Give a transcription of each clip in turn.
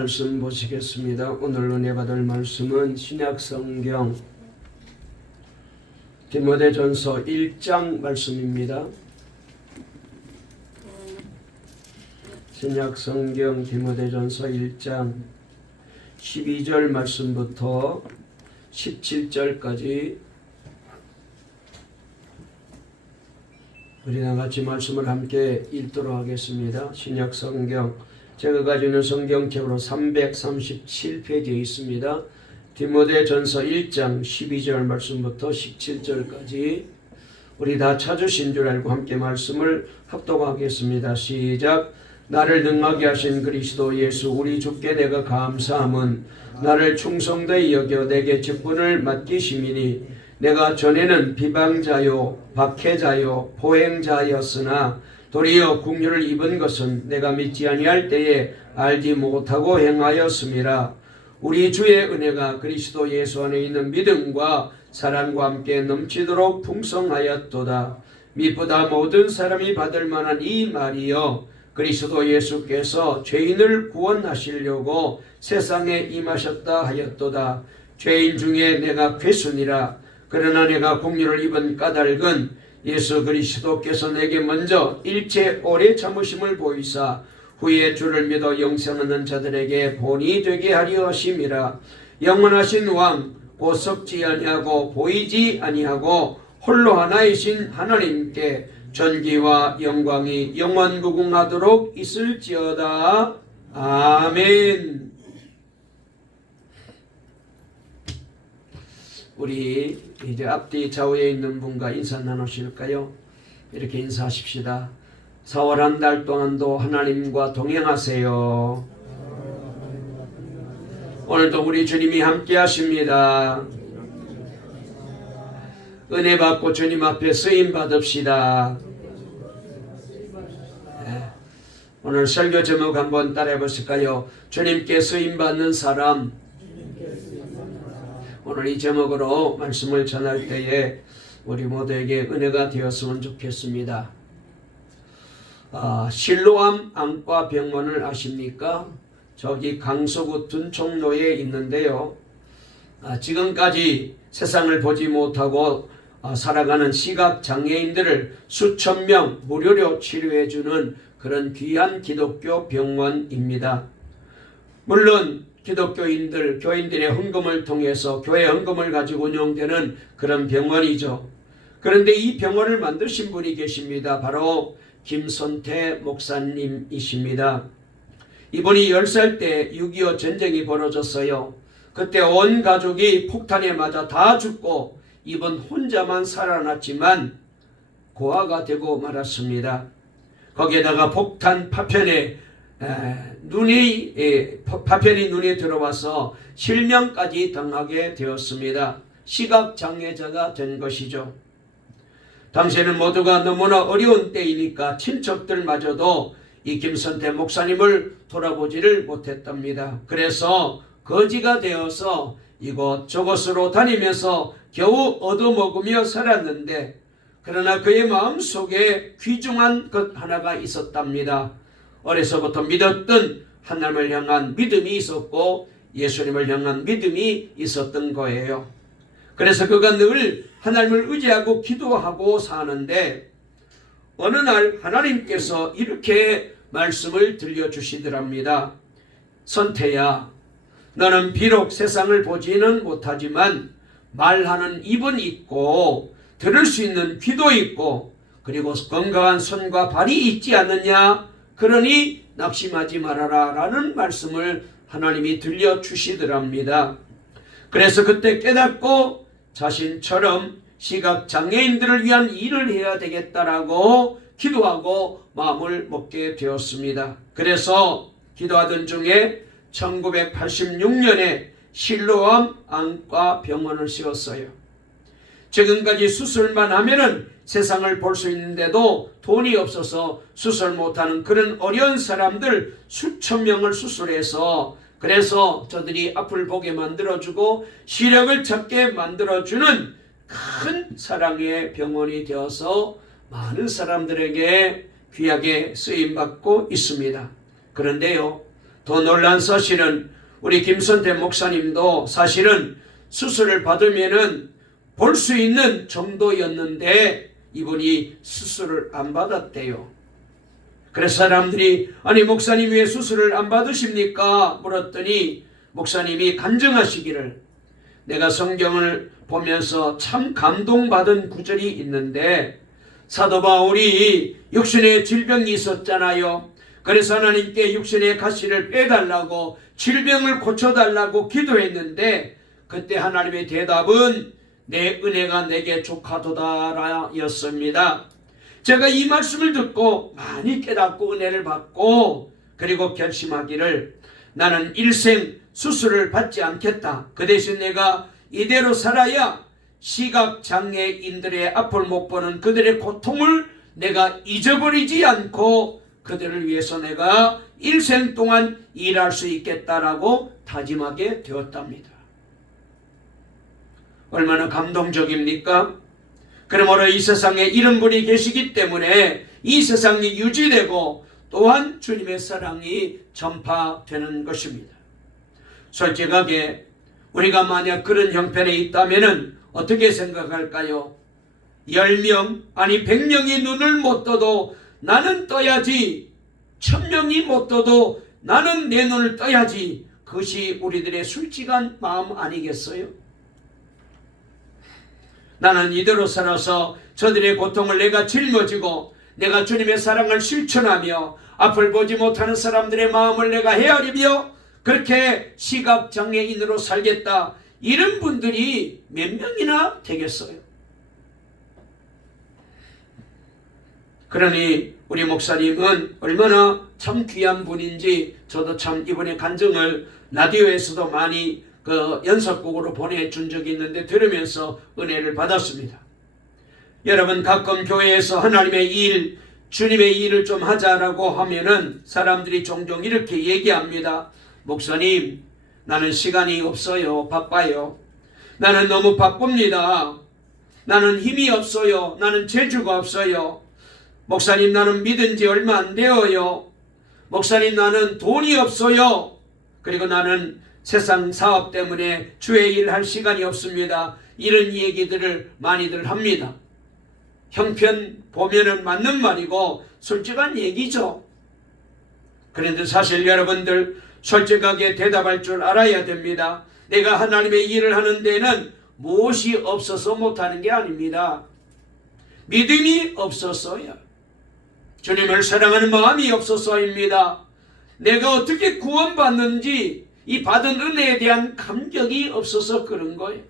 말씀 보시겠습니다. 오늘 은혜 받을 말씀은 신약성경 디모데전서 1장 말씀입니다. 신약성경 디모데전서 1장 12절 말씀부터 17절까지 우리랑 같이 말씀을 함께 읽도록 하겠습니다. 신약성경 제가 가지고 있는 성경책으로 337페이지에 있습니다. 디모데전서 1장 12절 말씀부터 17절까지 우리 다 찾으신 줄 알고 함께 말씀을 합독하겠습니다. 시작. 나를 능하게 하신 그리스도 예수 우리 주께 내가 감사함은 나를 충성되이 여겨 내게 직분을 맡기심이니 내가 전에는 비방자요 박해자요 보행자였으나 도리어 긍휼을 입은 것은 내가 믿지 아니할 때에 알지 못하고 행하였음이라. 우리 주의 은혜가 그리스도 예수 안에 있는 믿음과 사랑과 함께 넘치도록 풍성하였도다. 미보다 모든 사람이 받을 만한 이 말이여 그리스도 예수께서 죄인을 구원하시려고 세상에 임하셨다 하였도다. 죄인 중에 내가 괴순이라. 그러나 내가 긍휼을 입은 까닭은 예수 그리스도께서 내게 먼저 일체 오래 참으심을 보이사 후에 주를 믿어 영생 얻는 자들에게 본이 되게 하려 하심이라. 영원하신 왕 곧 썩지 아니하고 보이지 아니하고 홀로 하나이신 하나님께 전기와 영광이 영원무궁하도록 있을지어다. 아멘. 우리 이제 앞뒤 좌우에 있는 분과 인사 나누실까요? 이렇게 인사하십시다. 4월 한 달 동안도 하나님과 동행하세요. 오늘도 우리 주님이 함께 하십니다. 은혜 받고 주님 앞에 쓰임 받읍시다. 네. 오늘 설교 제목 한번 따라해 보실까요? 주님께 쓰임 받는 사람. 오늘 이 제목으로 말씀을 전할 때에 우리 모두에게 은혜가 되었으면 좋겠습니다. 실로암 안과병원을 아십니까? 저기 강서구 둔총로에 있는데요. 지금까지 세상을 보지 못하고 살아가는 시각장애인들을 수천 명 무료로 치료해주는 그런 귀한 기독교 병원입니다. 물론 기독교인들, 교인들의 헌금을 통해서 교회 헌금을 가지고 운영되는 그런 병원이죠. 그런데 이 병원을 만드신 분이 계십니다. 바로 김선태 목사님이십니다. 이분이 10살 때 6.25 전쟁이 벌어졌어요. 그때 온 가족이 폭탄에 맞아 다 죽고 이분 혼자만 살아났지만 고아가 되고 말았습니다. 거기에다가 폭탄 파편에 파편이 눈에 들어와서 실명까지 당하게 되었습니다. 시각장애자가 된 것이죠. 당시에는 모두가 너무나 어려운 때이니까 친척들마저도 이 김선태 목사님을 돌아보지를 못했답니다. 그래서 거지가 되어서 이곳저곳으로 다니면서 겨우 얻어먹으며 살았는데, 그러나 그의 마음속에 귀중한 것 하나가 있었답니다. 어려서부터 믿었던 하나님을 향한 믿음이 있었고 예수님을 향한 믿음이 있었던 거예요. 그래서 그가 늘 하나님을 의지하고 기도하고 사는데 어느 날 하나님께서 이렇게 말씀을 들려주시더랍니다. 선태야, 너는 비록 세상을 보지는 못하지만 말하는 입은 있고 들을 수 있는 귀도 있고 그리고 건강한 손과 발이 있지 않느냐? 그러니 낙심하지 말아라 라는 말씀을 하나님이 들려주시더랍니다. 그래서 그때 깨닫고 자신처럼 시각장애인들을 위한 일을 해야 되겠다라고 기도하고 마음을 먹게 되었습니다. 그래서 기도하던 중에 1986년에 실로암 안과병원을 세웠어요. 지금까지 수술만 하면은 세상을 볼 수 있는데도 돈이 없어서 수술 못하는 그런 어려운 사람들 수천 명을 수술해서, 그래서 저들이 앞을 보게 만들어주고 시력을 찾게 만들어주는 큰 사랑의 병원이 되어서 많은 사람들에게 귀하게 쓰임받고 있습니다. 그런데요, 더 놀란 사실은 우리 김선태 목사님도 사실은 수술을 받으면은 볼 수 있는 정도였는데 이분이 수술을 안 받았대요. 그래서 사람들이 아니 목사님 왜 수술을 안 받으십니까? 물었더니 목사님이 간증하시기를 내가 성경을 보면서 참 감동받은 구절이 있는데 사도 바울이 육신의 질병이 있었잖아요. 그래서 하나님께 육신의 가시를 빼달라고 질병을 고쳐달라고 기도했는데 그때 하나님의 대답은 내 은혜가 내게 족하도다 였습니다. 제가 이 말씀을 듣고 많이 깨닫고 은혜를 받고 그리고 결심하기를 나는 일생 수술을 받지 않겠다. 그 대신 내가 이대로 살아야 시각장애인들의 앞을 못 보는 그들의 고통을 내가 잊어버리지 않고 그들을 위해서 내가 일생 동안 일할 수 있겠다라고 다짐하게 되었답니다. 얼마나 감동적입니까? 그러므로 이 세상에 이런 분이 계시기 때문에 이 세상이 유지되고 또한 주님의 사랑이 전파되는 것입니다. 솔직하게 우리가 만약 그런 형편에 있다면 어떻게 생각할까요? 10명 아니 100명이 눈을 못 떠도 나는 떠야지, 1000명이 못 떠도 나는 내 눈을 떠야지. 그것이 우리들의 솔직한 마음 아니겠어요? 나는 이대로 살아서 저들의 고통을 내가 짊어지고 내가 주님의 사랑을 실천하며 앞을 보지 못하는 사람들의 마음을 내가 헤아리며 그렇게 시각장애인으로 살겠다. 이런 분들이 몇 명이나 되겠어요? 그러니 우리 목사님은 얼마나 참 귀한 분인지 저도 참 이번에 간증을 라디오에서도 많이 연속곡으로 보내준 적이 있는데 들으면서 은혜를 받았습니다. 여러분 가끔 교회에서 하나님의 일, 주님의 일을 좀 하자라고 하면은 사람들이 종종 이렇게 얘기합니다. 목사님, 나는 시간이 없어요. 바빠요. 나는 너무 바쁩니다. 나는 힘이 없어요. 나는 재주가 없어요. 목사님, 나는 믿은 지 얼마 안 되어요. 목사님, 나는 돈이 없어요. 그리고 나는 세상 사업 때문에 주의 일 할 시간이 없습니다. 이런 얘기들을 많이들 합니다. 형편 보면은 맞는 말이고 솔직한 얘기죠. 그런데 사실 여러분들 솔직하게 대답할 줄 알아야 됩니다. 내가 하나님의 일을 하는 데는 무엇이 없어서 못하는 게 아닙니다. 믿음이 없어서요. 주님을 사랑하는 마음이 없어서입니다. 내가 어떻게 구원받는지 이 받은 은혜에 대한 감격이 없어서 그런 거예요.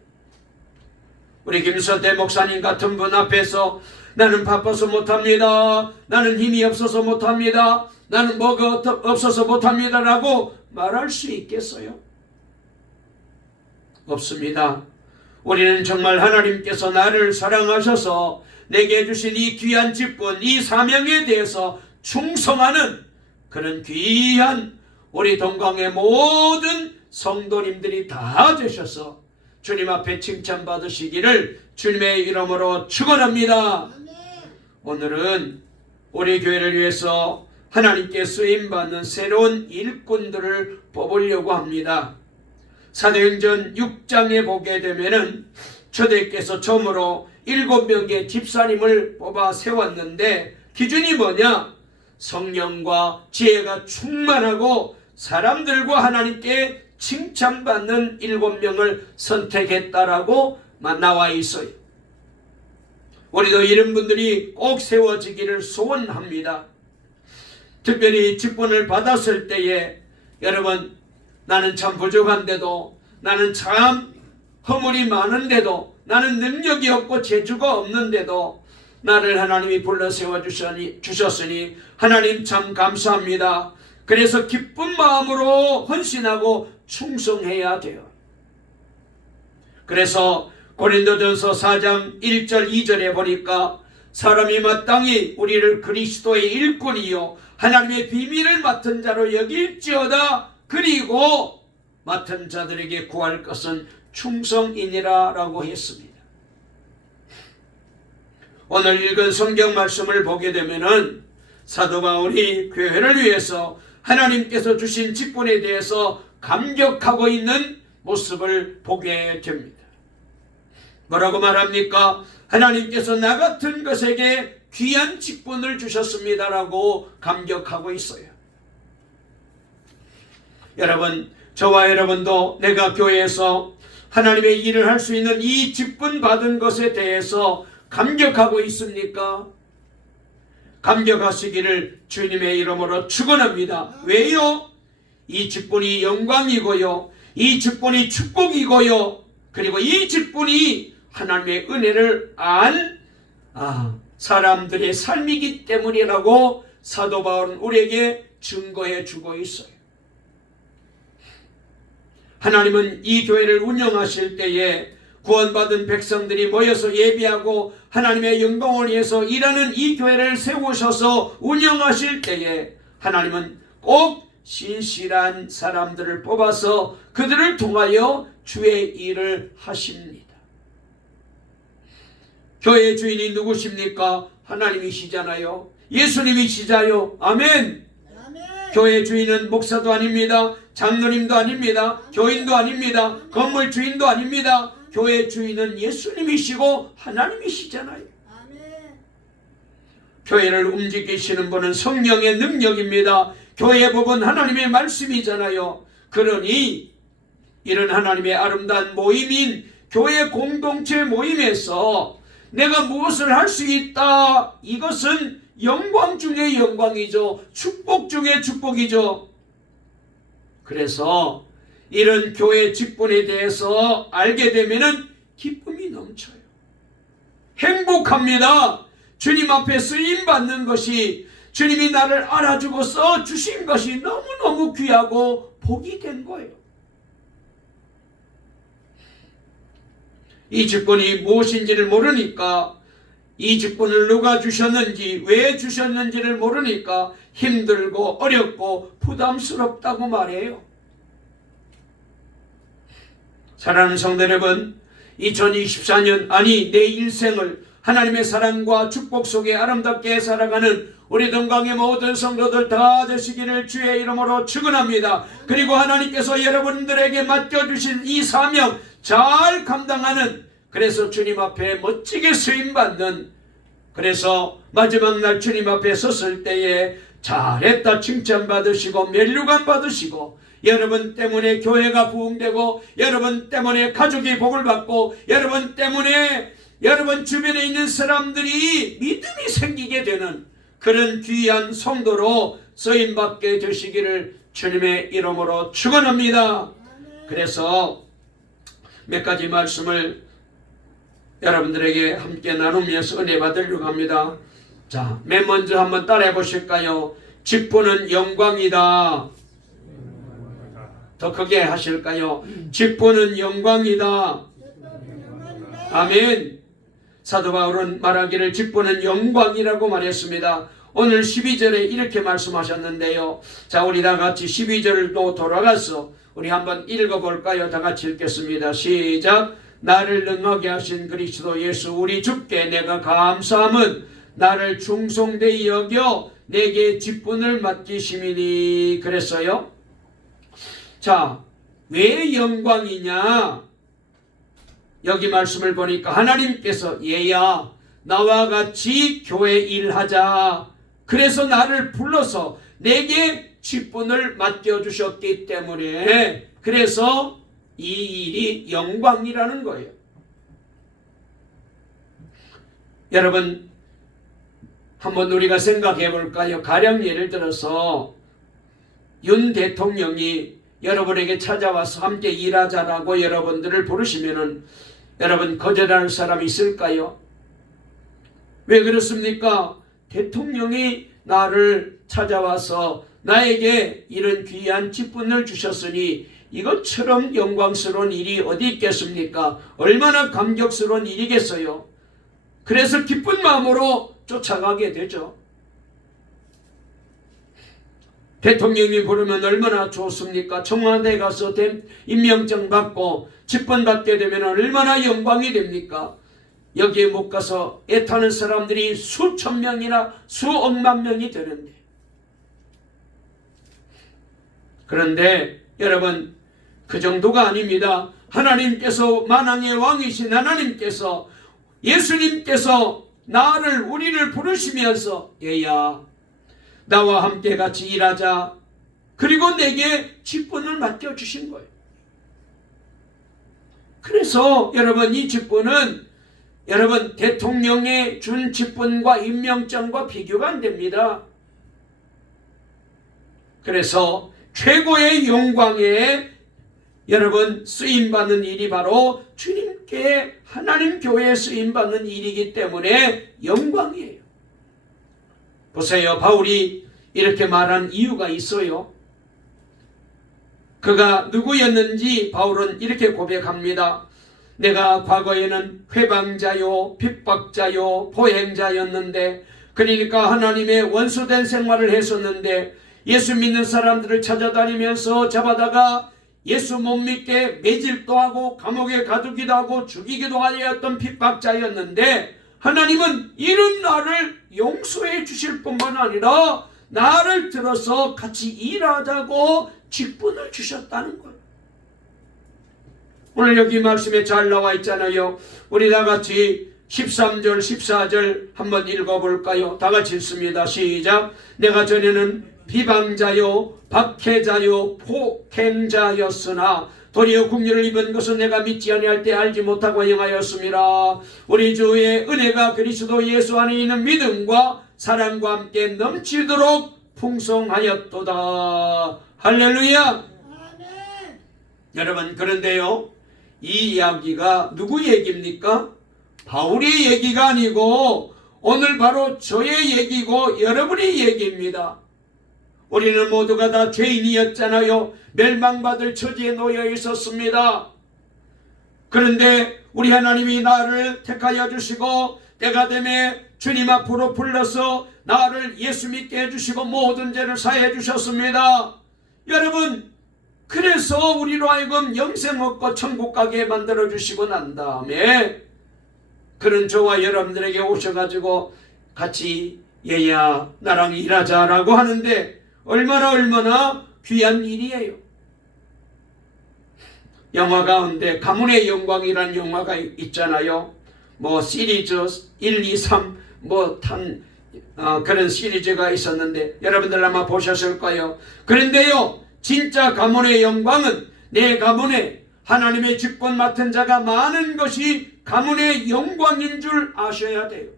우리 김선태 목사님 같은 분 앞에서 나는 바빠서 못합니다. 나는 힘이 없어서 못합니다. 나는 뭐가 없어서 못합니다 라고 말할 수 있겠어요? 없습니다. 우리는 정말 하나님께서 나를 사랑하셔서 내게 주신 이 귀한 직분, 이 사명에 대해서 충성하는 그런 귀한 우리 동강의 모든 성도님들이 다 되셔서 주님 앞에 칭찬받으시기를 주님의 이름으로 축원합니다. 오늘은 우리 교회를 위해서 하나님께 쓰임받는 새로운 일꾼들을 뽑으려고 합니다. 사도행전 6장에 보게 되면은 초대께서 처음으로 7명의 집사님을 뽑아 세웠는데 기준이 뭐냐? 성령과 지혜가 충만하고 사람들과 하나님께 칭찬받는 7명을 선택했다라고 나와 있어요. 우리도 이런 분들이 꼭 세워지기를 소원합니다. 특별히 직분을 받았을 때에 여러분, 나는 참 부족한데도, 나는 참 허물이 많은데도, 나는 능력이 없고 재주가 없는데도 나를 하나님이 불러 세워주셨으니 하나님 참 감사합니다. 그래서 기쁜 마음으로 헌신하고 충성해야 돼요. 그래서 고린도전서 4장 1절 2절에 보니까 사람이 마땅히 우리를 그리스도의 일꾼이요 하나님의 비밀을 맡은 자로 여길지어다. 그리고 맡은 자들에게 구할 것은 충성이니라 라고 했습니다. 오늘 읽은 성경 말씀을 보게 되면은 사도 바울이 교회를 위해서 하나님께서 주신 직분에 대해서 감격하고 있는 모습을 보게 됩니다. 뭐라고 말합니까? 하나님께서 나 같은 것에게 귀한 직분을 주셨습니다라고 감격하고 있어요. 여러분, 저와 여러분도 내가 교회에서 하나님의 일을 할 수 있는 이 직분 받은 것에 대해서 감격하고 있습니까? 감격하시기를 주님의 이름으로 축원합니다. 왜요? 이 직분이 영광이고요, 이 직분이 축복이고요, 그리고 이 직분이 하나님의 은혜를 안 사람들의 삶이기 때문이라고 사도 바울은 우리에게 증거해 주고 있어요. 하나님은 이 교회를 운영하실 때에 구원받은 백성들이 모여서 예배하고 하나님의 영광을 위해서 일하는 이 교회를 세우셔서 운영하실 때에 하나님은 꼭 신실한 사람들을 뽑아서 그들을 통하여 주의 일을 하십니다. 교회의 주인이 누구십니까? 하나님이시잖아요. 예수님이시자요. 아멘. 교회 주인은 목사도 아닙니다. 장로님도 아닙니다. 교인도 아닙니다. 건물 주인도 아닙니다. 교회 주인은 예수님이시고 하나님이시잖아요. 교회를 움직이시는 분은 성령의 능력입니다. 교회의 법은 하나님의 말씀이잖아요. 그러니 이런 하나님의 아름다운 모임인 교회 공동체 모임에서 내가 무엇을 할 수 있다, 이것은 영광 중의 영광이죠. 축복 중의 축복이죠. 그래서 이런 교회 직분에 대해서 알게 되면은 기쁨이 넘쳐요. 행복합니다. 주님 앞에 쓰임 받는 것이, 주님이 나를 알아주고 써주신 것이 너무너무 귀하고 복이 된 거예요. 이 직분이 무엇인지를 모르니까, 이 직분을 누가 주셨는지, 왜 주셨는지를 모르니까 힘들고 어렵고 부담스럽다고 말해요. 사랑하는 성도 여러분, 2024년, 아니 내 일생을 하나님의 사랑과 축복 속에 아름답게 살아가는 우리 동강의 모든 성도들 다 되시기를 주의 이름으로 축원합니다. 그리고 하나님께서 여러분들에게 맡겨주신 이 사명 잘 감당하는, 그래서 주님 앞에 멋지게 쓰임받는, 그래서 마지막 날 주님 앞에 섰을 때에 잘했다 칭찬받으시고 멸류관 받으시고, 여러분 때문에 교회가 부흥되고, 여러분 때문에 가족이 복을 받고, 여러분 때문에 여러분 주변에 있는 사람들이 믿음이 생기게 되는 그런 귀한 성도로 쓰임받게 되시기를 주님의 이름으로 축원합니다. 그래서 몇 가지 말씀을 여러분들에게 함께 나누면서 은혜 받으려고 합니다. 자, 맨 먼저 한번 따라해 보실까요? 직분은 영광이다. 더 크게 하실까요? 직분은 영광이다. 아멘. 사도 바울은 말하기를 직분은 영광이라고 말했습니다. 오늘 12절에 이렇게 말씀하셨는데요. 자, 우리 다 같이 12절도 돌아가서 우리 한번 읽어볼까요? 다 같이 읽겠습니다. 시작. 나를 능하게 하신 그리스도 예수 우리 주께 내가 감사함은 나를 충성되이 여겨 내게 직분을 맡기심이니. 그랬어요. 자, 왜 영광이냐? 여기 말씀을 보니까 하나님께서 얘야 나와 같이 교회 일하자, 그래서 나를 불러서 내게 직분을 맡겨주셨기 때문에, 그래서 이 일이 영광이라는 거예요. 여러분 한번 우리가 생각해 볼까요? 가령 예를 들어서 윤 대통령이 여러분에게 찾아와서 함께 일하자라고 여러분들을 부르시면은 여러분 거절할 사람이 있을까요? 왜 그렇습니까? 대통령이 나를 찾아와서 나에게 이런 귀한 직분을 주셨으니 이것처럼 영광스러운 일이 어디 있겠습니까? 얼마나 감격스러운 일이겠어요. 그래서 기쁜 마음으로 쫓아가게 되죠. 대통령이 부르면 얼마나 좋습니까? 청와대에 가서 임명장 받고 직분 받게 되면 얼마나 영광이 됩니까? 여기에 못 가서 애타는 사람들이 수천 명이나 수억만 명이 되는데, 그런데 여러분, 그 정도가 아닙니다. 하나님께서 만왕의 왕이신 하나님께서, 예수님께서 우리를 부르시면서 얘야, 나와 함께 같이 일하자. 그리고 내게 직분을 맡겨주신 거예요. 그래서 여러분, 이 직분은 여러분 대통령의 준 직분과 임명장과 비교가 안 됩니다. 그래서 최고의 영광에 여러분 쓰임받는 일이 바로 주님께 하나님 교회에 쓰임받는 일이기 때문에 영광이에요. 보세요, 바울이 이렇게 말한 이유가 있어요. 그가 누구였는지 바울은 이렇게 고백합니다. 내가 과거에는 회방자요 핍박자요 포행자였는데, 그러니까 하나님의 원수된 생활을 했었는데, 예수 믿는 사람들을 찾아다니면서 잡아다가 예수 못 믿게 매질도 하고 감옥에 가두기도 하고 죽이기도 하였던 핍박자였는데, 하나님은 이런 나를 용서해 주실 뿐만 아니라 나를 들어서 같이 일하자고 직분을 주셨다는 거예요. 오늘 여기 말씀에 잘 나와 있잖아요. 우리 다 같이 13절 14절 한번 읽어볼까요? 다 같이 읽습니다. 시작. 내가 전에는 비방자요 박해자요 폭행자였으나 도리어 긍휼을 입은 것은 내가 믿지 아니할 때 알지 못하고 행하였음이라. 우리 주의 은혜가 그리스도 예수 안에 있는 믿음과 사랑과 함께 넘치도록 풍성하였도다. 할렐루야. 아멘. 여러분, 그런데요, 이 이야기가 누구 얘기입니까? 바울의 얘기가 아니고 오늘 바로 저의 얘기고 여러분의 얘기입니다. 우리는 모두가 다 죄인이었잖아요. 멸망받을 처지에 놓여 있었습니다. 그런데 우리 하나님이 나를 택하여 주시고 때가 되매 주님 앞으로 불러서 나를 예수 믿게 해주시고 모든 죄를 사해 주셨습니다. 여러분, 그래서 우리로 하여금 영생 얻고 천국 가게 만들어 주시고 난 다음에 그런 저와 여러분들에게 오셔가지고 같이 얘야 나랑 일하자라고 하는데 얼마나 귀한 일이에요. 영화 가운데 가문의 영광이라는 영화가 있잖아요. 뭐 시리즈 1, 2, 3 그런 시리즈가 있었는데 여러분들 아마 보셨을 거예요. 그런데요, 진짜 가문의 영광은 내 가문에 하나님의 직분 맡은 자가 많은 것이 가문의 영광인 줄 아셔야 돼요.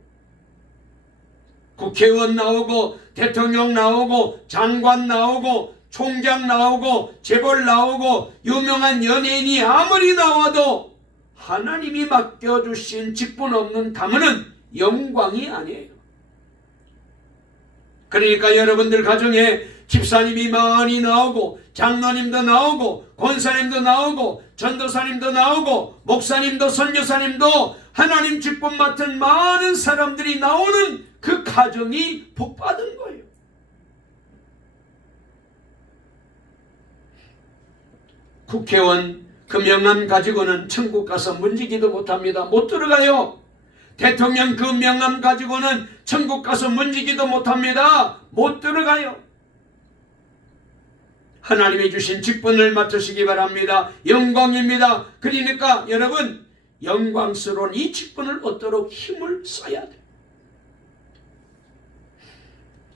국회의원 나오고 대통령 나오고 장관 나오고 총장 나오고 재벌 나오고 유명한 연예인이 아무리 나와도 하나님이 맡겨주신 직분 없는 가문은 영광이 아니에요. 그러니까 여러분들 가정에 집사님이 많이 나오고 장로님도 나오고 권사님도 나오고 전도사님도 나오고 목사님도 선교사님도 하나님 직분 맡은 많은 사람들이 나오는 그 가정이 복받은 거예요. 국회의원 그 명함 가지고는 천국 가서 문지기도 못합니다. 못 들어가요. 대통령 그 명함 가지고는 천국 가서 문지기도 못합니다. 못 들어가요. 하나님이 주신 직분을 맡으시기 바랍니다. 영광입니다. 그러니까 여러분, 영광스러운 이 직분을 얻도록 힘을 써야 돼요.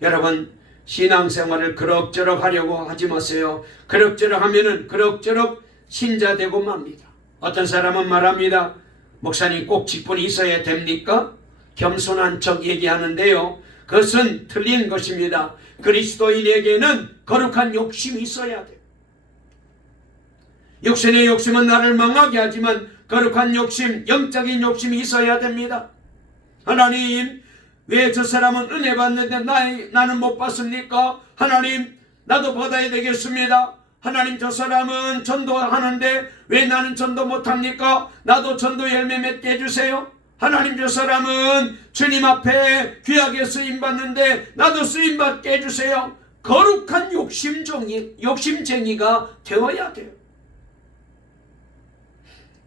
여러분, 신앙생활을 그럭저럭 하려고 하지 마세요. 그럭저럭 하면은 그럭저럭 신자 되고 맙니다. 어떤 사람은 말합니다. 목사님 꼭 직분이 있어야 됩니까? 겸손한 척 얘기하는데요, 그것은 틀린 것입니다. 그리스도인에게는 거룩한 욕심이 있어야 돼요. 육신의 욕심은 나를 망하게 하지만 거룩한 욕심, 영적인 욕심이 있어야 됩니다. 하나님, 왜 저 사람은 은혜 받는데 나는 못 받습니까? 하나님, 나도 받아야 되겠습니다. 하나님, 저 사람은 전도하는데 왜 나는 전도 못합니까? 나도 전도 열매 맺게 해주세요. 하나님, 저 사람은 주님 앞에 귀하게 쓰임받는데 나도 쓰임받게 해주세요. 거룩한 욕심쟁이가 되어야 돼요.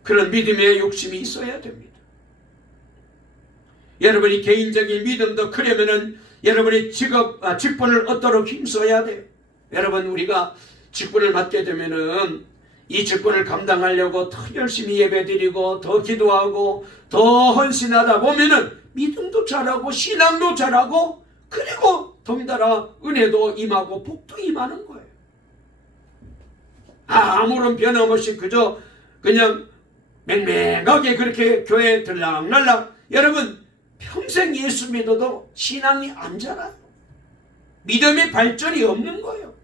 그런 믿음의 욕심이 있어야 됩니다. 여러분이 개인적인 믿음도 크려면은 여러분이 직분을 얻도록 힘써야 돼요. 여러분, 우리가 직분을 맡게 되면은 이 직분을 감당하려고 더 열심히 예배드리고 더 기도하고 더 헌신하다 보면은 믿음도 잘하고 신앙도 잘하고 그리고 덩달아 은혜도 임하고 복도 임하는 거예요. 아무런 변함없이 그저 그냥 맹맹하게 그렇게 교회에 들락날락. 여러분 평생 예수 믿어도 신앙이 안 자라요. 믿음의 발전이 없는 거예요.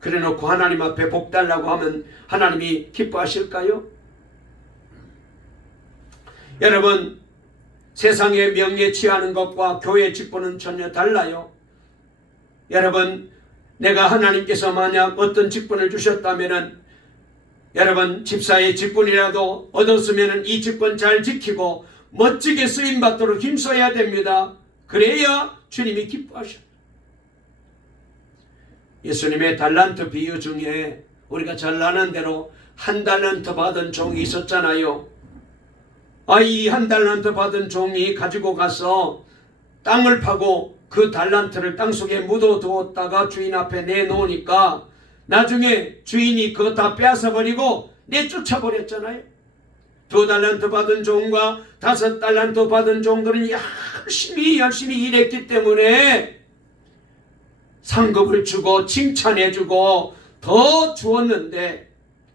그래 놓고 하나님 앞에 복 달라고 하면 하나님이 기뻐하실까요? 여러분 세상의 명예에 취하는 것과 교회의 직분은 전혀 달라요. 여러분 내가 하나님께서 만약 어떤 직분을 주셨다면은 여러분 집사의 직분이라도 얻었으면은 이 직분 잘 지키고 멋지게 쓰임받도록 힘써야 됩니다. 그래야 주님이 기뻐하셔요. 예수님의 달란트 비유 중에 우리가 잘 아는 대로 한 달란트 받은 종이 있었잖아요. 이 한 달란트 받은 종이 가지고 가서 땅을 파고 그 달란트를 땅속에 묻어두었다가 주인 앞에 내놓으니까 나중에 주인이 그거 다 빼앗아버리고 내쫓아버렸잖아요. 2달란트 받은 종과 5달란트 받은 종들은 열심히 일했기 때문에 상급을 주고 칭찬해주고 더 주었는데,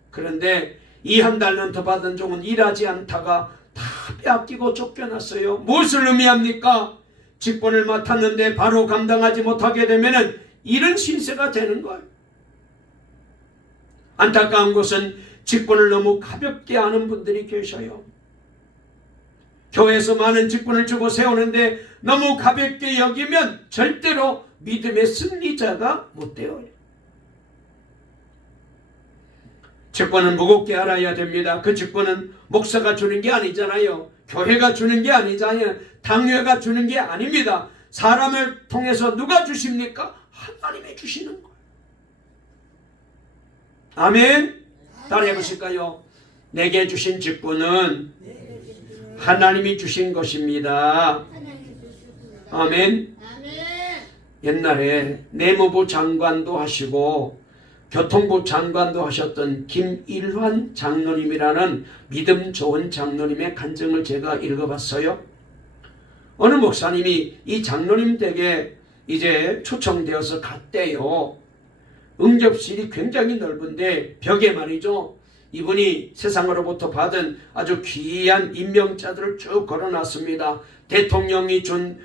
그런데 이 1달란트 받은 종은 일하지 않다가 다 빼앗기고 쫓겨났어요. 무엇을 의미합니까? 직분을 맡았는데 바로 감당하지 못하게 되면 이런 신세가 되는 거예요. 안타까운 것은 직분을 너무 가볍게 하는 분들이 계셔요. 교회에서 많은 직분을 주고 세우는데 너무 가볍게 여기면 절대로 믿음의 승리자가 못 되어요. 직분은 무겁게 알아야 됩니다. 그 직분은 목사가 주는 게 아니잖아요. 교회가 주는 게 아니잖아요. 당회가 주는 게 아닙니다. 사람을 통해서 누가 주십니까? 하나님이 주시는 거예요. 아멘. 따라해 보실까요? 내게 주신 직분은 하나님이 주신 것입니다. 아멘. 옛날에 내무부 장관도 하시고 교통부 장관도 하셨던 김일환 장로님이라는 믿음 좋은 장로님의 간증을 제가 읽어봤어요. 어느 목사님이 이 장로님 댁에 이제 초청되어서 갔대요. 응접실이 굉장히 넓은데 벽에 말이죠, 이분이 세상으로부터 받은 아주 귀한 임명자들을 쭉 걸어놨습니다. 대통령이 준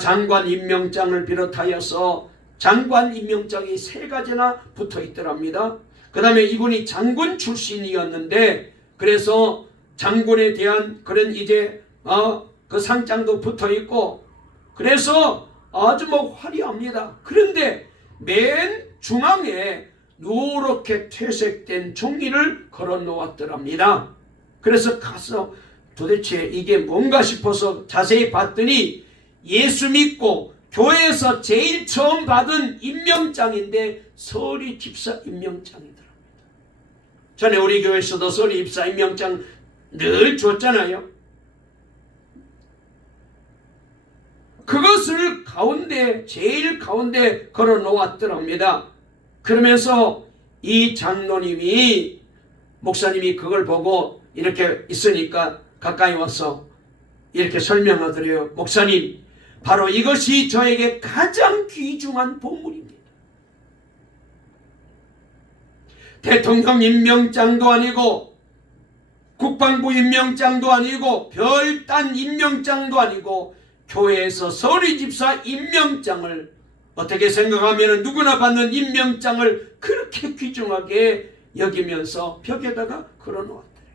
장관 임명장을 비롯하여서 장관 임명장이 3가지나 붙어 있더랍니다. 그 다음에 이분이 장군 출신이었는데 그래서 장군에 대한 그런 이제 그 상장도 붙어 있고 그래서 아주 화려합니다. 그런데 맨 중앙에 노랗게 퇴색된 종이를 걸어 놓았더랍니다. 그래서 가서 도대체 이게 뭔가 싶어서 자세히 봤더니 예수 믿고 교회에서 제일 처음 받은 임명장인데 서리 집사 임명장이더랍니다. 전에 우리 교회에서도 서리 집사 임명장 늘 줬잖아요. 그것을 제일 가운데 걸어 놓았더랍니다. 그러면서 이 장로님이, 목사님이 그걸 보고 이렇게 있으니까 가까이 와서 이렇게 설명하더래요. 목사님, 바로 이것이 저에게 가장 귀중한 보물입니다. 대통령 임명장도 아니고 국방부 임명장도 아니고 별단 임명장도 아니고 교회에서 서리집사 임명장을, 어떻게 생각하면 누구나 받는 임명장을 그렇게 귀중하게 여기면서 벽에다가 걸어놓았더래요.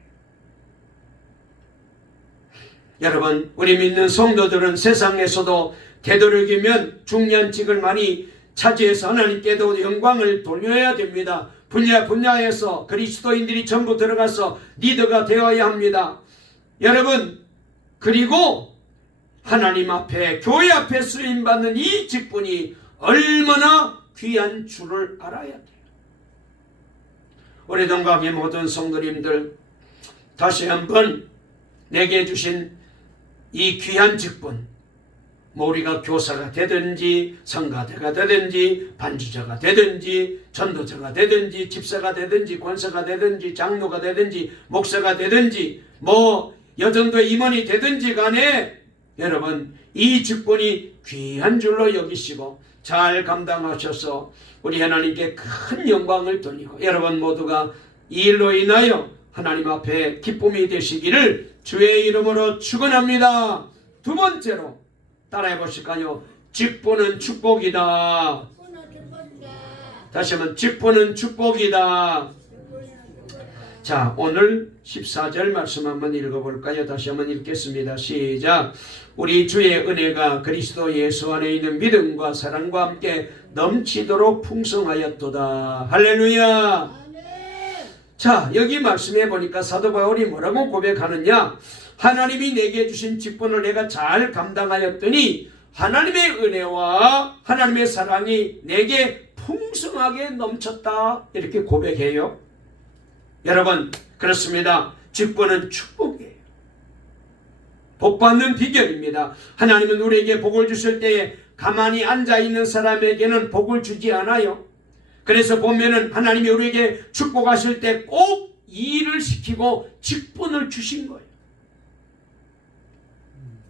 여러분, 우리 믿는 성도들은 세상에서도 되도록이면 중요한 직을 많이 차지해서 하나님께도 영광을 돌려야 됩니다. 분야에서 그리스도인들이 전부 들어가서 리더가 되어야 합니다. 여러분, 그리고 하나님 앞에, 교회 앞에 쓰임받는 이 직분이 얼마나 귀한 줄을 알아야 돼요. 우리 동강의 모든 성도님들, 다시 한번 내게 주신 이 귀한 직분, 뭐 우리가 교사가 되든지 성가대가 되든지 반주자가 되든지 전도자가 되든지 집사가 되든지 권사가 되든지 장로가 되든지 목사가 되든지 뭐 여전도 임원이 되든지 간에 여러분 이 직분이 귀한 줄로 여기시고 잘 감당하셔서 우리 하나님께 큰 영광을 돌리고 여러분 모두가 이 일로 인하여 하나님 앞에 기쁨이 되시기를 주의 이름으로 축원합니다. 두 번째로 따라해 보실까요? 직분은 축복이다. 다시 한번 직분은 축복이다. 자, 오늘 14절 말씀 한번 읽어볼까요? 다시 한번 읽겠습니다. 시작. 우리 주의 은혜가 그리스도 예수 안에 있는 믿음과 사랑과 함께 넘치도록 풍성하였도다. 할렐루야. 자, 여기 말씀해 보니까 사도 바울이 뭐라고 고백하느냐? 하나님이 내게 주신 직분을 내가 잘 감당하였더니 하나님의 은혜와 하나님의 사랑이 내게 풍성하게 넘쳤다. 이렇게 고백해요. 여러분, 그렇습니다. 직분은 축복이에요. 복받는 비결입니다. 하나님은 우리에게 복을 주실 때에 가만히 앉아있는 사람에게는 복을 주지 않아요. 그래서 보면은 하나님이 우리에게 축복하실 때 꼭 일을 시키고 직분을 주신 거예요.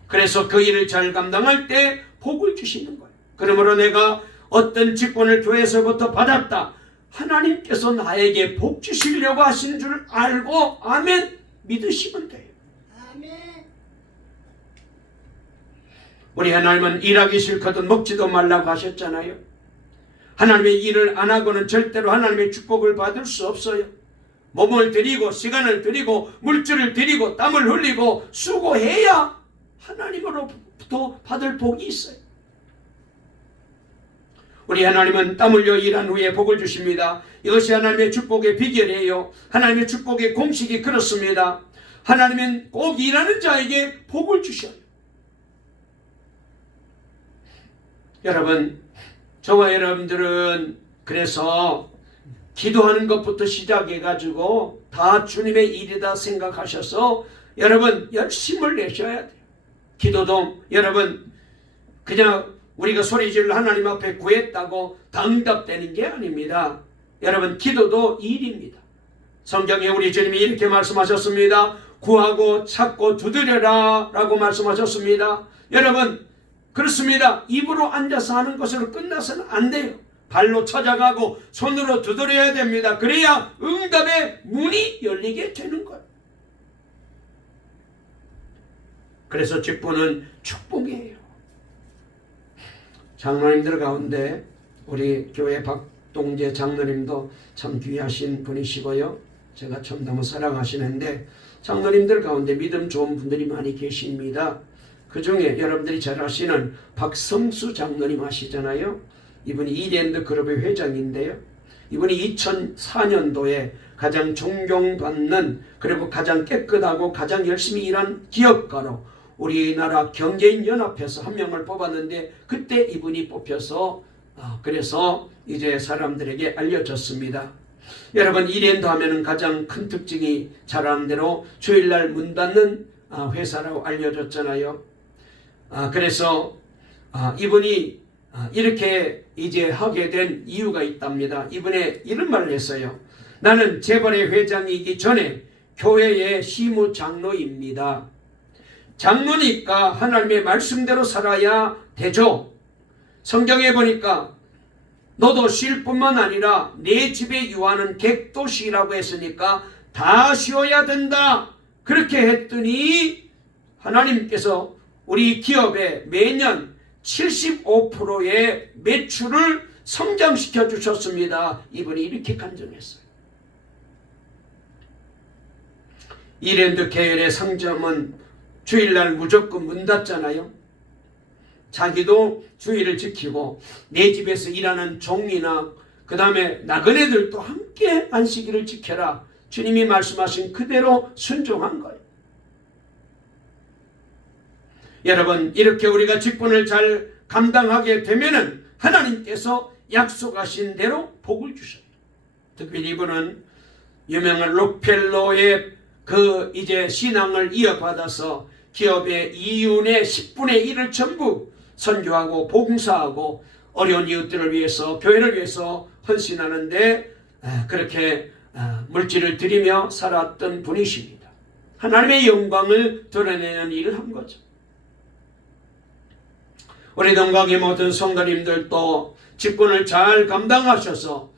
그래서 그 일을 잘 감당할 때 복을 주시는 거예요. 그러므로 내가 어떤 직분을 교회에서부터 받았다. 하나님께서 나에게 복 주시려고 하신 줄 알고 아멘 믿으시면 돼요. 아멘. 우리 하나님은 일하기 싫거든 먹지도 말라고 하셨잖아요. 하나님의 일을 안 하고는 절대로 하나님의 축복을 받을 수 없어요. 몸을 들이고 시간을 들이고 물질을 들이고 땀을 흘리고 수고해야 하나님으로부터 받을 복이 있어요. 우리 하나님은 땀 흘려 일한 후에 복을 주십니다. 이것이 하나님의 축복의 비결이에요. 하나님의 축복의 공식이 그렇습니다. 하나님은 꼭 일하는 자에게 복을 주셔요. 여러분, 저와 여러분들은 그래서 기도하는 것부터 시작해가지고 다 주님의 일이다 생각하셔서 여러분 열심을 내셔야 돼요. 기도도 여러분 그냥 우리가 소리질러 하나님 앞에 구했다고 다 응답되는 게 아닙니다. 여러분 기도도 일입니다. 성경에 우리 주님이 이렇게 말씀하셨습니다. 구하고 찾고 두드려라 라고 말씀하셨습니다. 여러분 그렇습니다. 입으로 앉아서 하는 것으로 끝나서는 안 돼요. 발로 찾아가고 손으로 두드려야 됩니다. 그래야 응답의 문이 열리게 되는 거예요. 그래서 직분은 축복이에요. 장로님들 가운데 우리 교회 박동재 장로님도 참 귀하신 분이시고요. 제가 참 너무 사랑하시는데 장로님들 가운데 믿음 좋은 분들이 많이 계십니다. 그 중에 여러분들이 잘 아시는 박성수 장로님 아시잖아요. 이분이 이랜드 그룹의 회장인데요. 이분이 2004년도에 가장 존경받는 그리고 가장 깨끗하고 가장 열심히 일한 기업가로 우리나라 경제인연합회에서 한 명을 뽑았는데 그때 이분이 뽑혀서 그래서 이제 사람들에게 알려졌습니다. 여러분 이랜드 하면은 가장 큰 특징이 잘 아는 대로 주일날 문 닫는 회사라고 알려졌잖아요. 그래서 이분이 이렇게 이제 하게 된 이유가 있답니다. 이분의 이런 말을 했어요. 나는 재벌의 회장이기 전에 교회의 시무장로입니다. 장로니까 하나님의 말씀대로 살아야 되죠. 성경에 보니까 너도 쉴 뿐만 아니라 내 집에 유하는 객도 쉬라고 했으니까 다 쉬어야 된다. 그렇게 했더니 하나님께서 우리 기업에 매년 75%의 매출을 성장시켜 주셨습니다. 이분이 이렇게 간증했어요. 이랜드 계열의 상점은 주일날 무조건 문 닫잖아요. 자기도 주일을 지키고 내 집에서 일하는 종이나 그 다음에 나그네들도 함께 안식일을 지켜라. 주님이 말씀하신 그대로 순종한 거예요. 여러분 이렇게 우리가 직분을 잘 감당하게 되면은 하나님께서 약속하신 대로 복을 주셔요. 특별히 이분은 유명한 록펠러의 그 이제 신앙을 이어받아서 기업의 2분의 10분의 1을 전부 선교하고 봉사하고 어려운 이웃들을 위해서 교회를 위해서 헌신하는데 그렇게 물질을 드리며 살았던 분이십니다. 하나님의 영광을 드러내는 일을 한 거죠. 우리 동강의 모든 성도님들도 직분을 잘 감당하셔서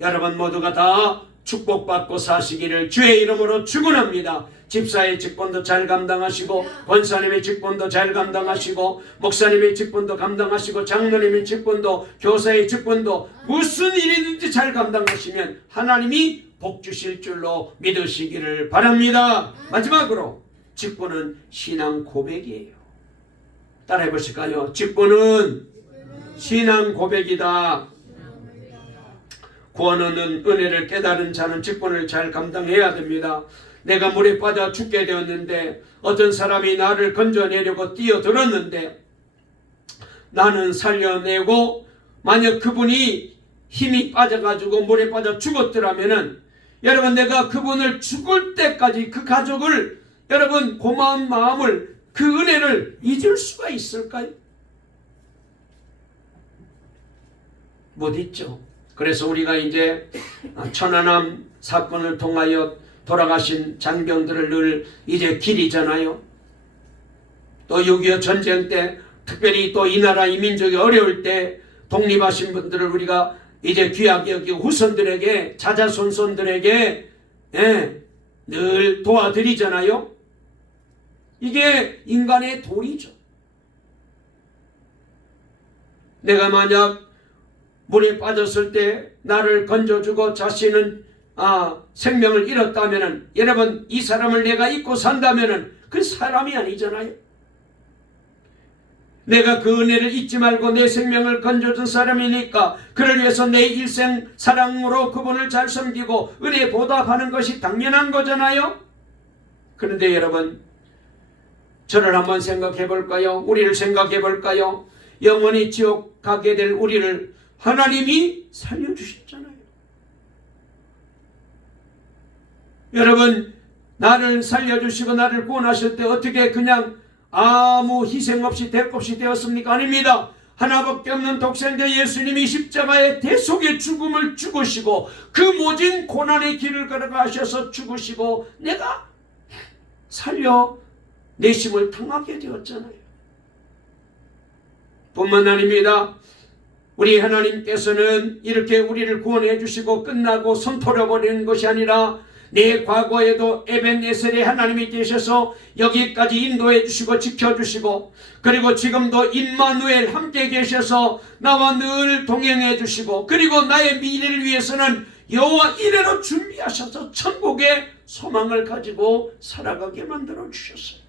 여러분 모두가 다 축복받고 사시기를 주의 이름으로 축원합니다. 집사의 직분도 잘 감당하시고 권사님의 직분도 잘 감당하시고 목사님의 직분도 감당하시고 장로님의 직분도 교사의 직분도 무슨 일이든지 잘 감당하시면 하나님이 복 주실 줄로 믿으시기를 바랍니다. 마지막으로 직분은 신앙 고백이에요. 따라해 보실까요? 직분은 신앙 고백이다. 구원 얻는 은혜를 깨달은 자는 직분을 잘 감당해야 됩니다. 내가 물에 빠져 죽게 되었는데 어떤 사람이 나를 건져내려고 뛰어들었는데 나는 살려내고 만약 그분이 힘이 빠져가지고 물에 빠져 죽었더라면은 여러분 내가 그분을 죽을 때까지 그 가족을 여러분 고마운 마음을 그 은혜를 잊을 수가 있을까요? 못 잊죠. 그래서 우리가 이제 천안함 사건을 통하여 돌아가신 장병들을 늘 이제 기리잖아요. 또 6.25 전쟁 때 특별히 또 이 나라 이 민족이 어려울 때 독립하신 분들을 우리가 이제 귀하게 여기고 후손들에게 자자손손들에게 늘 도와드리잖아요. 이게 인간의 도리죠. 내가 만약 물에 빠졌을 때 나를 건져주고 자신은 생명을 잃었다면은 여러분 이 사람을 내가 잊고 산다면은 그 사람이 아니잖아요. 내가 그 은혜를 잊지 말고 내 생명을 건져준 사람이니까 그를 위해서 내 일생 사랑으로 그분을 잘 섬기고 은혜 보답하는 것이 당연한 거잖아요. 그런데 여러분 저를 한번 생각해 볼까요? 우리를 생각해 볼까요? 영원히 지옥 가게 될 우리를 하나님이 살려주셨잖아요. 여러분 나를 살려주시고 나를 구원하실 때 어떻게 그냥 아무 희생 없이 대값이 되었습니까? 아닙니다. 하나밖에 없는 독생자 예수님이 십자가의 대속의 죽음을 죽으시고 그 모진 고난의 길을 걸어가셔서 죽으시고 내가 살려 내심을 당하게 되었잖아요. 뿐만 아닙니다. 우리 하나님께서는 이렇게 우리를 구원해 주시고 끝나고 손털어 버리는 것이 아니라 내 과거에도 에벤네셀의 하나님이 되셔서 여기까지 인도해 주시고 지켜주시고 그리고 지금도 임마누엘 함께 계셔서 나와 늘 동행해 주시고 그리고 나의 미래를 위해서는 여호와 이레로 준비하셔서 천국의 소망을 가지고 살아가게 만들어 주셨어요.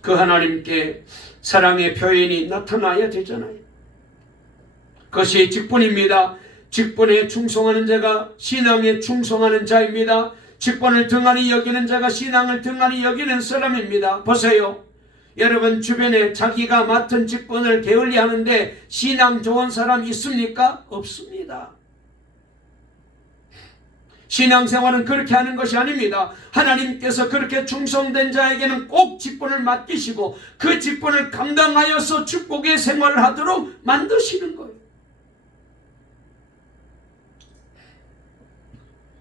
그 하나님께 사랑의 표현이 나타나야 되잖아요. 그것이 직분입니다. 직분에 충성하는 자가 신앙에 충성하는 자입니다. 직분을 등한히 여기는 자가 신앙을 등한히 여기는 사람입니다. 보세요. 여러분 주변에 자기가 맡은 직분을 게을리하는데 신앙 좋은 사람 있습니까? 없습니다. 신앙생활은 그렇게 하는 것이 아닙니다. 하나님께서 그렇게 충성된 자에게는 꼭 직분을 맡기시고 그 직분을 감당하여서 축복의 생활을 하도록 만드시는 거예요.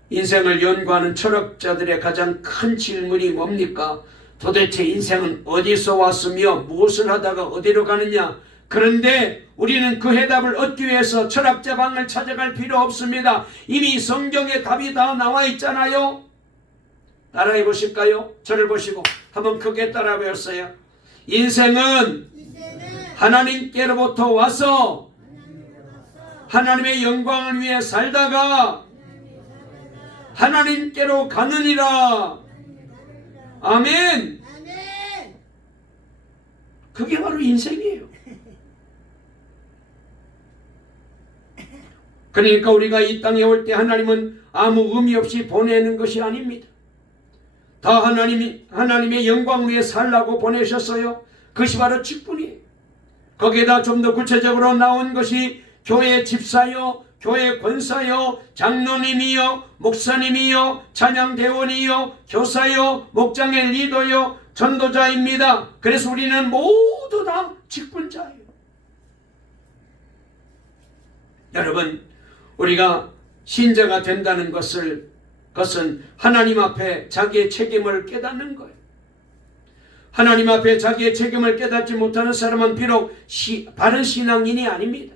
인생을 연구하는 철학자들의 가장 큰 질문이 뭡니까? 도대체 인생은 어디서 왔으며 무엇을 하다가 어디로 가느냐? 그런데 우리는 그 해답을 얻기 위해서 철학자 방을 찾아갈 필요 없습니다. 이미 성경에 답이 다 나와 있잖아요. 따라해 보실까요? 저를 보시고 한번 크게 따라 배웠어요. 인생은 하나님께로부터 와서 하나님의 영광을 위해 살다가 하나님께로 가느니라. 아멘. 그게 바로 인생이에요. 그러니까 우리가 이 땅에 올 때 하나님은 아무 의미 없이 보내는 것이 아닙니다. 다 하나님의 영광 위에 살라고 보내셨어요. 그것이 바로 직분이에요. 거기에다 좀 더 구체적으로 나온 것이 교회 집사요, 교회 권사요, 장로님이요, 목사님이요, 찬양대원이요, 교사요, 목장의 리더요, 전도자입니다. 그래서 우리는 모두 다 직분자예요. 여러분, 우리가 신자가 된다는 것은 하나님 앞에 자기의 책임을 깨닫는 거예요. 하나님 앞에 자기의 책임을 깨닫지 못하는 사람은 비록 바른 신앙인이 아닙니다.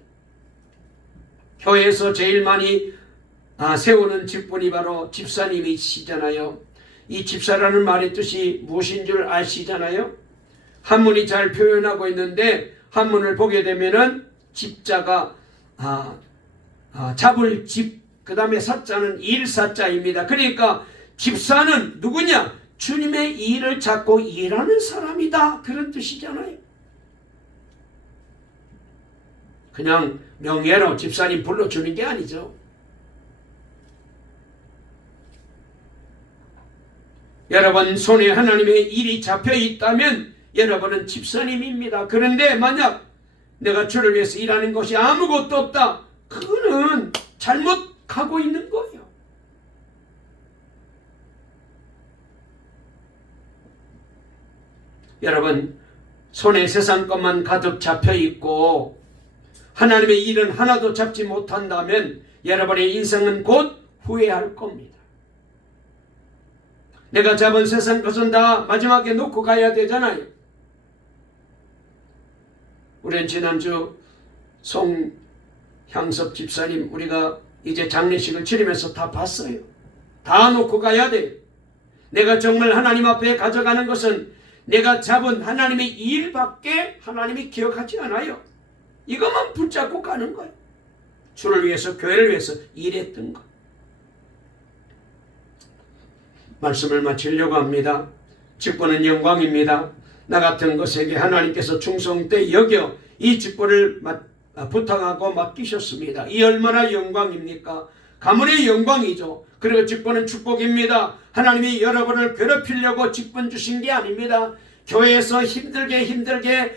교회에서 제일 많이 세우는 직분이 바로 집사님이시잖아요. 이 집사라는 말의 뜻이 무엇인 줄 아시잖아요. 한문이 잘 표현하고 있는데, 한문을 보게 되면은 집자가 잡을 집, 그 다음에 사자는 일사자입니다. 그러니까 집사는 누구냐? 주님의 일을 잡고 일하는 사람이다, 그런 뜻이잖아요. 그냥 명예로 집사님 불러주는 게 아니죠. 여러분 손에 하나님의 일이 잡혀 있다면 여러분은 집사님입니다. 그런데 만약 내가 주를 위해서 일하는 것이 아무것도 없다, 그거는 잘못하고 있는 거예요. 여러분, 손에 세상 것만 가득 잡혀 있고 하나님의 일은 하나도 잡지 못한다면 여러분의 인생은 곧 후회할 겁니다. 내가 잡은 세상 것은 다 마지막에 놓고 가야 되잖아요. 우리는 지난주 송향섭 집사님 우리가 이제 장례식을 치르면서 다 봤어요. 다 놓고 가야 돼요. 내가 정말 하나님 앞에 가져가는 것은 내가 잡은 하나님의 일밖에 하나님이 기억하지 않아요. 이것만 붙잡고 가는 거예요. 주를 위해서, 교회를 위해서 일했던 것. 말씀을 마치려고 합니다. 직분은 영광입니다. 나 같은 것에게 하나님께서 충성되 여겨 이 직분을 부탁하고 맡기셨습니다. 이 얼마나 영광입니까? 가문의 영광이죠. 그리고 직분은 축복입니다. 하나님이 여러분을 괴롭히려고 직분 주신 게 아닙니다. 교회에서 힘들게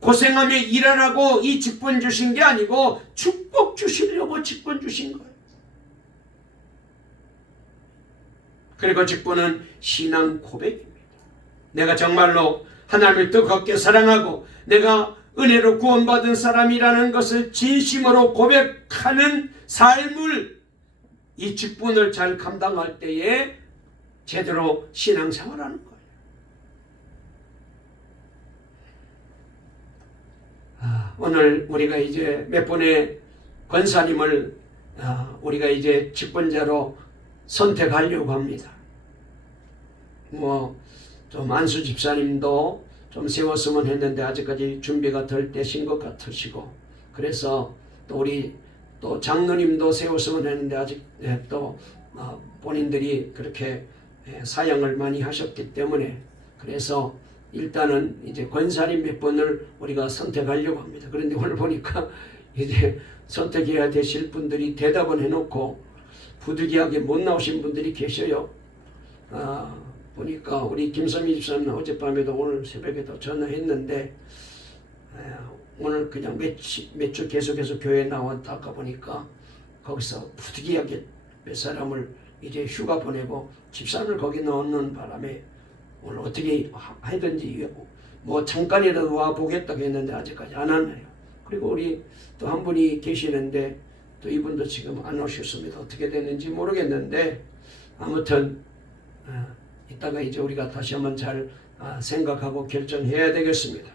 고생하며 일하라고 이 직분 주신 게 아니고 축복 주시려고 직분 주신 거예요. 그리고 직분은 신앙 고백입니다. 내가 정말로 하나님을 뜨겁게 사랑하고 내가 은혜로 구원받은 사람이라는 것을 진심으로 고백하는 삶을, 이 직분을 잘 감당할 때에 제대로 신앙생활하는 거예요. 오늘 우리가 이제 몇 분의 권사님을 우리가 이제 직분자로 선택하려고 합니다. 좀 안수 집사님도 좀 세웠으면 했는데 아직까지 준비가 덜 되신 것 같으시고, 그래서 또 우리 또 장로님도 세웠으면 했는데 아직 또 본인들이 그렇게 사양을 많이 하셨기 때문에, 그래서 일단은 이제 권사님 몇 분을 우리가 선택하려고 합니다. 그런데 오늘 보니까 이제 선택해야 되실 분들이 대답은 해놓고 부득이하게 못 나오신 분들이 계셔요. 보니까 우리 김선미 집사님 어젯밤에도 오늘 새벽에도 전화했는데 오늘 그냥 몇 주 계속해서 교회에 나왔다 아까 보니까 거기서 부득이하게 몇 사람을 이제 휴가 보내고 집사를 거기 넣는 바람에 오늘 어떻게 하든지 뭐 잠깐이라도 와 보겠다고 했는데 아직까지 안 왔네요. 그리고 우리 또 한 분이 계시는데 또 이분도 지금 안 오셨습니다. 어떻게 됐는지 모르겠는데 아무튼 이따가 이제 우리가 다시 한번 잘 생각하고 결정해야 되겠습니다.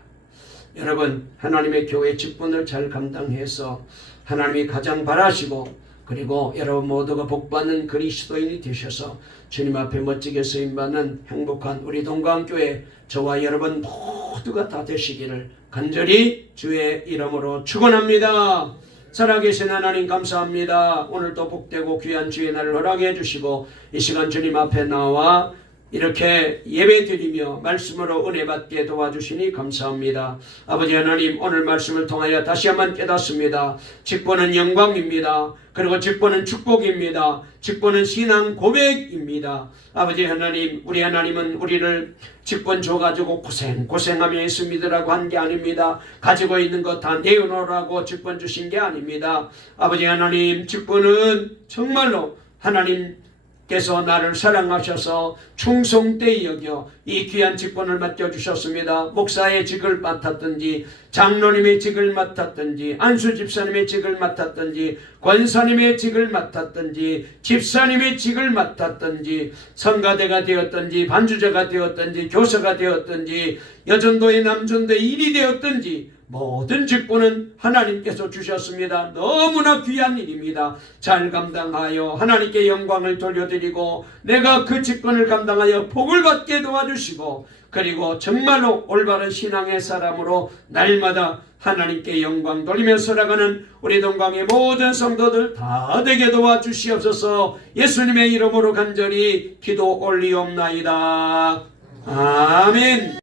여러분, 하나님의 교회 직분을 잘 감당해서 하나님이 가장 바라시고, 그리고 여러분 모두가 복받는 그리스도인이 되셔서 주님 앞에 멋지게 쓰임받는 행복한 우리 동강교회 저와 여러분 모두가 다 되시기를 간절히 주의 이름으로 축원합니다. 살아계신 하나님 감사합니다. 오늘도 복되고 귀한 주의 날을 허락해 주시고 이 시간 주님 앞에 나와 이렇게 예배드리며 말씀으로 은혜 받게 도와주시니 감사합니다. 아버지 하나님, 오늘 말씀을 통하여 다시 한번 깨닫습니다. 직분은 영광입니다. 그리고 직분은 축복입니다. 직분은 신앙 고백입니다. 아버지 하나님, 우리 하나님은 우리를 직분 줘가지고 고생하며 예수 믿으라고 한 게 아닙니다. 가지고 있는 것 다 내어놓으라고 직분 주신 게 아닙니다. 아버지 하나님, 직분은 정말로 하나님 께서 나를 사랑하셔서 충성되이 여겨 이 귀한 직분을 맡겨주셨습니다. 목사의 직을 맡았든지 장로님의 직을 맡았든지 안수 집사님의 직을 맡았든지 권사님의 직을 맡았든지 집사님의 직을 맡았든지 성가대가 되었든지 반주자가 되었든지 교사가 되었든지 여전도의 남전도의 일이 되었든지 모든 직분은 하나님께서 주셨습니다. 너무나 귀한 일입니다. 잘 감당하여 하나님께 영광을 돌려드리고 내가 그 직분을 감당하여 복을 받게 도와주시고 그리고 정말로 올바른 신앙의 사람으로 날마다 하나님께 영광 돌리며 살아가는 우리 동강의 모든 성도들 다 되게 도와주시옵소서. 예수님의 이름으로 간절히 기도 올리옵나이다. 아멘.